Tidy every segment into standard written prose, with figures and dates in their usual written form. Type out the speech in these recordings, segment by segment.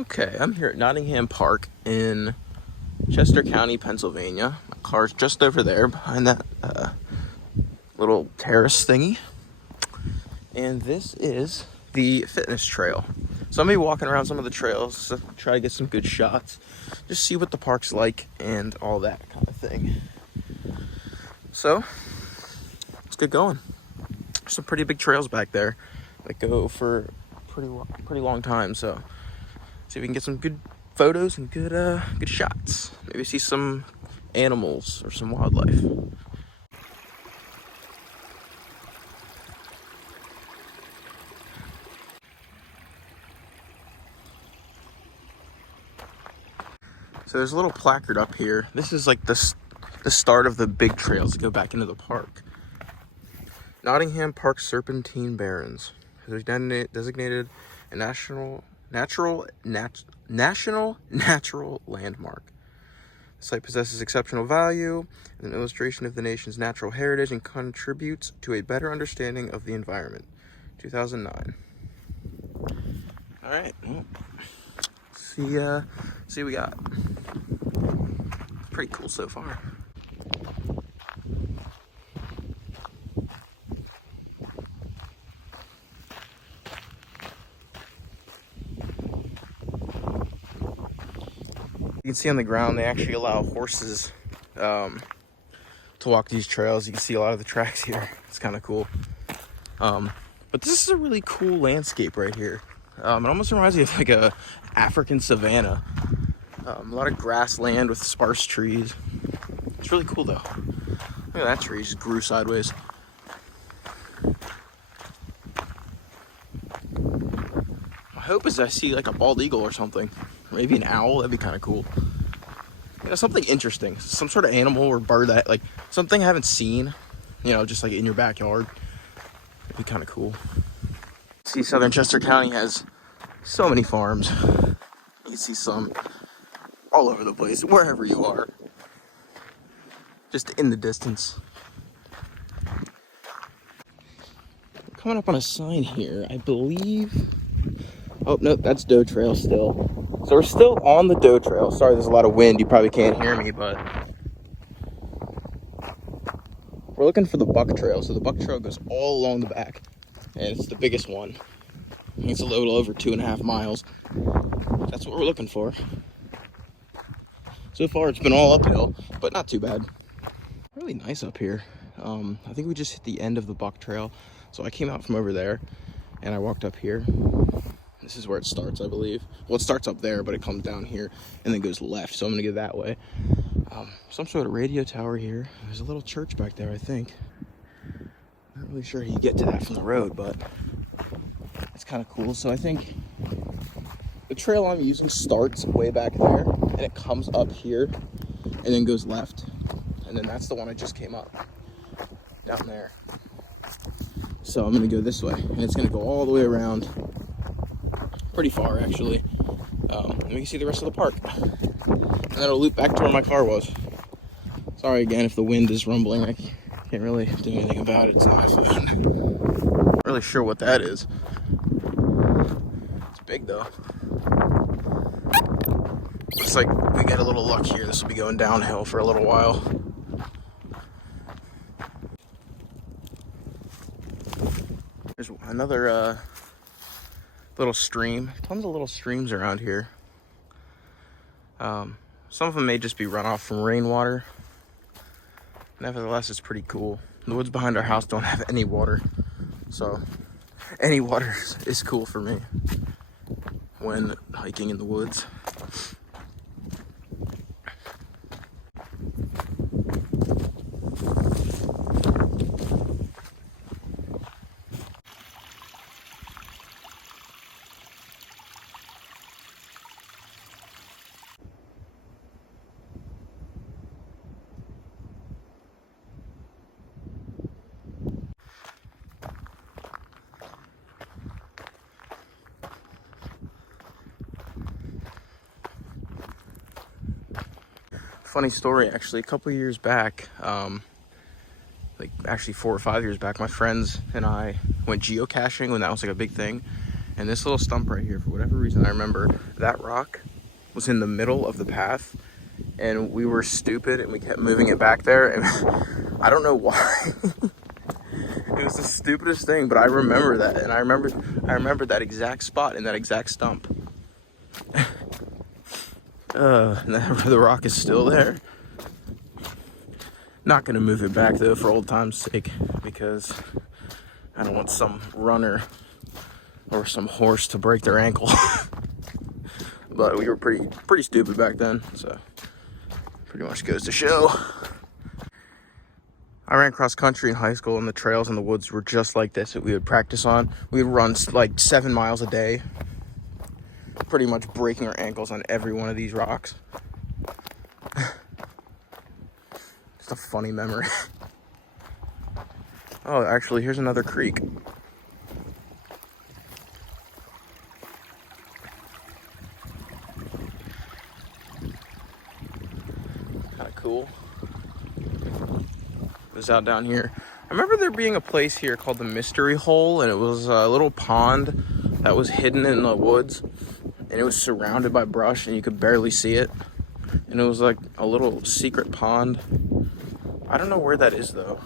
Okay, I'm here at Nottingham Park in Chester County, Pennsylvania. My car's just over there behind that little terrace thingy. And this is the fitness trail. So I'm going to be walking around some of the trails to try to get some good shots. Just see what the park's like and all that kind of thing. So, let's get going. There's some pretty big trails back there that go for pretty long time. So, see if we can get some good photos and good shots. Maybe see some animals or some wildlife. So there's a little placard up here. This is like the start of the big trails that go back into the park. Nottingham Park Serpentine Barrens is designated a national natural landmark. The site possesses exceptional value as an illustration of the nation's natural heritage and contributes to a better understanding of the environment. 2009. All right. Well, see what we got. Pretty cool so far. You can see on the ground they actually allow horses to walk these trails. You can see a lot of the tracks here. It's kind of cool. But this is a really cool landscape right here. It almost reminds me of like a African savanna. A lot of grassland with sparse trees. It's really cool though. Look at that tree, just grew sideways. My hope is I see like a bald eagle or something. Maybe an owl, that'd be kind of cool. You know, something interesting. Some sort of animal or bird that, like, something I haven't seen, you know, just like in your backyard. It'd be kind of cool. See, southern Chester County has so many farms. You can see some all over the place, wherever you are. Just in the distance. Coming up on a sign here, I believe. Oh, no, that's Doe Trail still. So we're still on the Doe Trail. Sorry, there's a lot of wind. You probably can't hear me, but we're looking for the Buck Trail. So the Buck Trail goes all along the back, and it's the biggest one. It's a little over 2.5 miles. That's what we're looking for. So far, it's been all uphill, but not too bad. Really nice up here. I think we just hit the end of the Buck Trail. So I came out from over there, and I walked up here. This is where it starts, I believe. Well, it starts up there, but it comes down here and then goes left. So I'm gonna go that way. Some sort of radio tower here. There's a little church back there, I think. Not really sure how you get to that from the road, but it's kind of cool. So I think the trail I'm using starts way back there, and it comes up here, and then goes left. And then that's the one I just came up, down there. So I'm gonna go this way, and it's gonna go all the way around. Pretty far, actually. And we can see the rest of the park. And then it'll loop back to where my car was. Sorry again if the wind is rumbling. I can't really do anything about it. It's an iPhone. Not really sure what that is. It's big though. Looks like we get a little luck here. This will be going downhill for a little while. There's another little stream. Tons of little streams around here. Some of them may just be runoff from rainwater. Nevertheless, it's pretty cool. The woods behind our house don't have any water, so any water is cool for me when hiking in the woods. Funny story, actually. A couple years back, like actually 4 or 5 years back, my friends and I went geocaching when that was like a big thing. And this little stump right here, for whatever reason, I remember that rock was in the middle of the path, and we were stupid and we kept moving it back there, and I don't know why. It was the stupidest thing, but I remember that, and I remember that exact spot and that exact stump. The rock is still there. Not gonna move it back though, for old time's sake, because I don't want some runner or some horse to break their ankle. But we were pretty stupid back then, so pretty much goes to show. I ran cross country in high school, and the trails in the woods were just like this that we would practice on. We would run like 7 miles a day, pretty much breaking our ankles on every one of these rocks. Just a funny memory. Oh, actually, here's another creek. Kind of cool. It was out down here. I remember there being a place here called the Mystery Hole, and it was a little pond that was hidden in the woods, and it was surrounded by brush, and you could barely see it. And it was like a little secret pond. I don't know where that is though,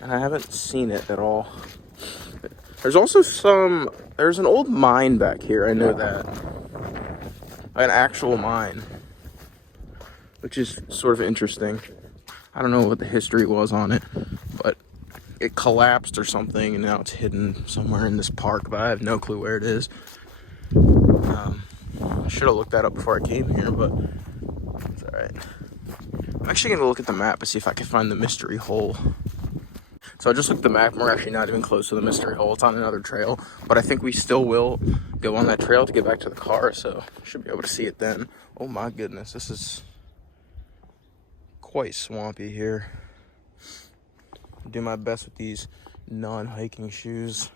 and I haven't seen it at all. There's also there's an old mine back here, I know that. An actual mine, which is sort of interesting. I don't know what the history was on it, but it collapsed or something, and now it's hidden somewhere in this park, but I have no clue where it is. I should have looked that up before I came here, but it's alright. I'm actually going to look at the map and see if I can find the Mystery Hole. So I just looked at the map, and we're actually not even close to the Mystery Hole. It's on another trail, but I think we still will go on that trail to get back to the car, so should be able to see it then. Oh my goodness, this is quite swampy here. I'll do my best with these non-hiking shoes.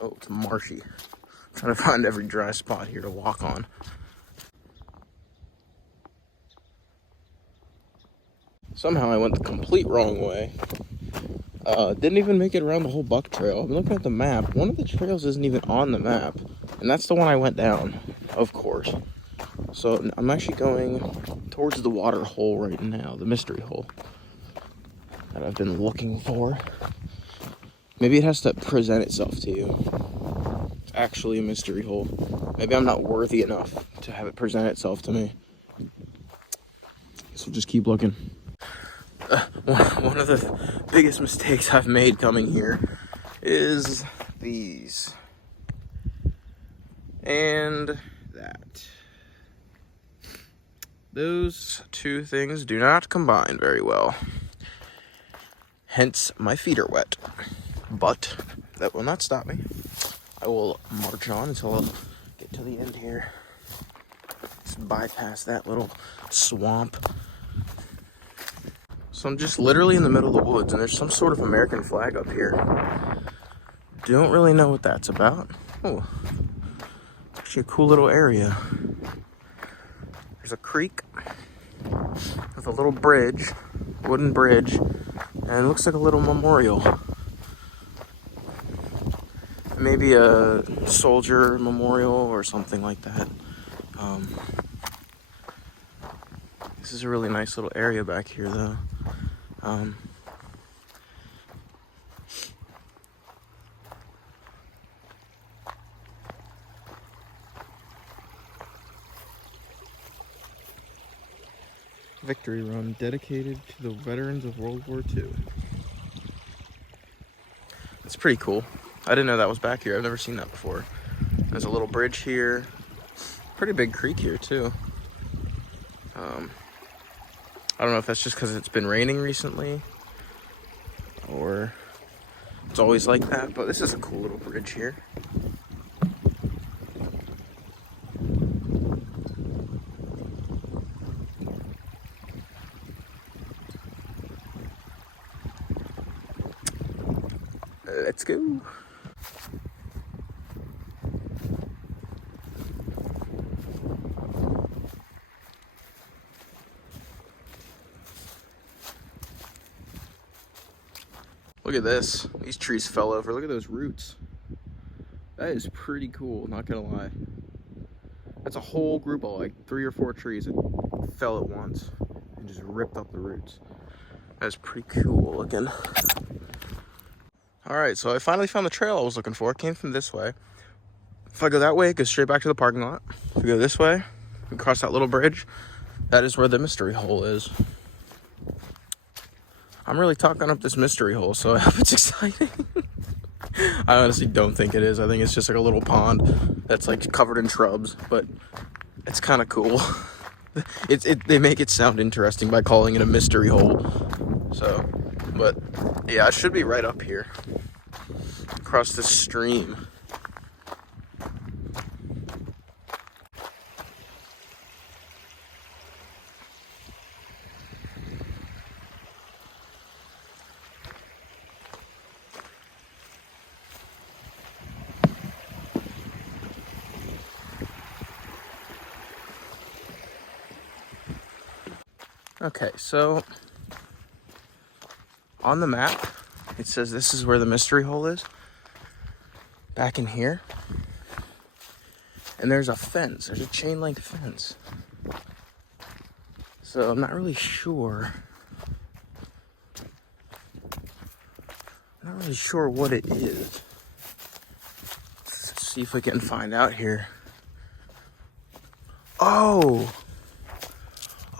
Oh, it's marshy. I'm trying to find every dry spot here to walk on. Somehow I went the complete wrong way. Didn't even make it around the whole buck trail. I'm looking at the map. One of the trails isn't even on the map, and that's the one I went down, of course. So I'm actually going towards the water hole right now, the Mystery Hole that I've been looking for. Maybe it has to present itself to you. It's actually a mystery hole. Maybe I'm not worthy enough to have it present itself to me. Guess we'll just keep looking. One of the biggest mistakes I've made coming here is these. And that. Those two things do not combine very well. Hence, my feet are wet. But that will not stop me. I will march on until I get to the end here. Just bypass that little swamp. So I'm just literally in the middle of the woods, and there's some sort of American flag up here. Don't really know what that's about. Oh, it's actually a cool little area. There's a creek with a little bridge, wooden bridge, and it looks like a little memorial. Maybe a soldier memorial or something like that. This is a really nice little area back here, though. Victory Run, dedicated to the veterans of World War II. It's pretty cool. I didn't know that was back here. I've never seen that before. There's a little bridge here. Pretty big creek here, too. I don't know if that's just because it's been raining recently, or it's always like that, but this is a cool little bridge here. Let's go. Look at this. These trees fell over. Look at those roots. That is pretty cool, not gonna lie. That's a whole group of like 3 or 4 trees that fell at once and just ripped up the roots. That's pretty cool looking. All right, so I finally found the trail I was looking for. It came from this way. If I go that way, it goes straight back to the parking lot. If we go this way, we cross that little bridge. That is where the mystery hole is. I'm really talking up this mystery hole, so I hope it's exciting. I honestly don't think it is. I think it's just like a little pond that's like covered in shrubs, but it's kind of cool. They make it sound interesting by calling it a mystery hole. So, but yeah, it should be right up here, across this stream. Okay, so on the map, it says this is where the mystery hole is, back in here. And there's a fence, there's a chain link fence. So I'm not really sure. What it is. Let's see if we can find out here. Oh,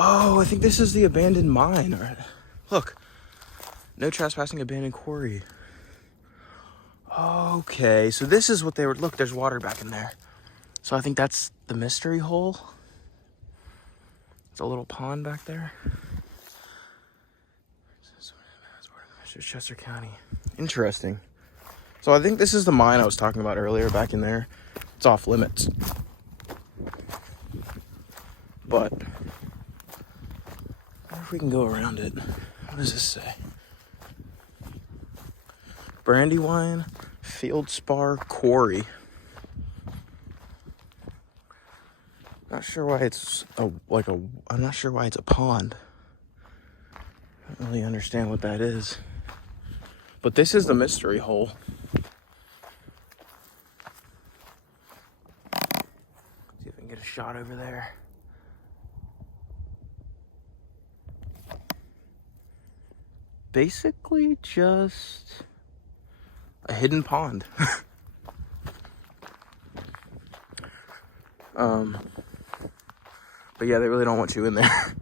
I think this is the abandoned mine. All right. Look, no trespassing, abandoned quarry. Okay, so this is what they were, look, there's water back in there. So I think that's the mystery hole. It's a little pond back there. Chester County. Interesting. So I think this is the mine I was talking about earlier back in there. It's off limits. But I wonder if we can go around it. What does this say? Brandywine Feldspar Quarry. Not sure why it's I'm not sure why it's a pond. I don't really understand what that is. But this is the mystery hole. See if I can get a shot over there. Basically just a hidden pond. But yeah, they really don't want you in there.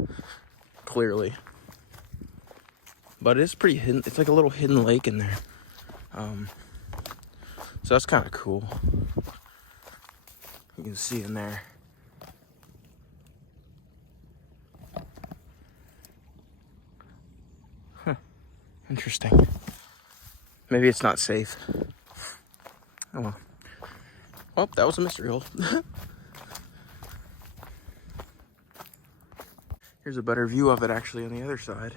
Clearly. But it's pretty hidden. It's like a little hidden lake in there. So that's kind of cool. You can see in there. Huh. Interesting. Maybe it's not safe. Oh well. Well, that was a mystery hole. Here's a better view of it actually on the other side.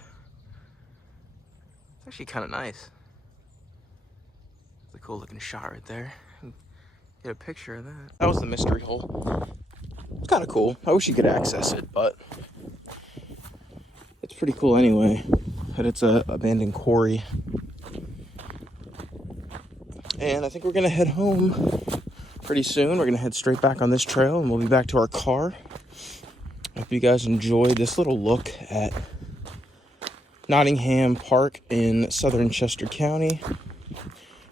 It's actually kind of nice. It's a cool looking shot right there. Get a picture of that. That was the mystery hole. It's kind of cool. I wish you could access it, but it's pretty cool anyway. That it's a abandoned quarry. And I think we're gonna head home pretty soon. We're gonna head straight back on this trail and we'll be back to our car. Hope you guys enjoyed this little look at Nottingham Park in southern Chester County.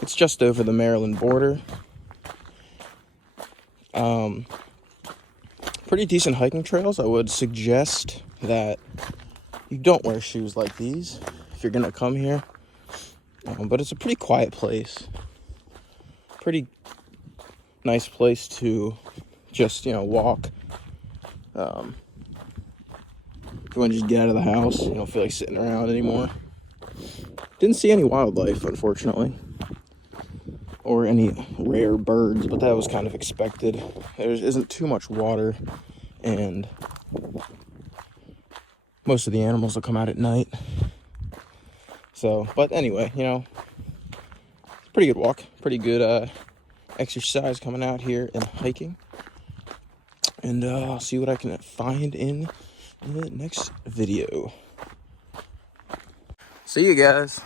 It's just over the Maryland border. Pretty decent hiking trails. I would suggest that you don't wear shoes like these if you're gonna come here. But it's a pretty quiet place. Pretty nice place to just, walk. If you want to just get out of the house, you don't feel like sitting around anymore. Didn't see any wildlife, unfortunately, or any rare birds, but that was kind of expected. There isn't too much water, and most of the animals will come out at night. So, but anyway, pretty good walk, pretty good exercise coming out here and hiking. And I'll see what I can find in the next video. See you guys.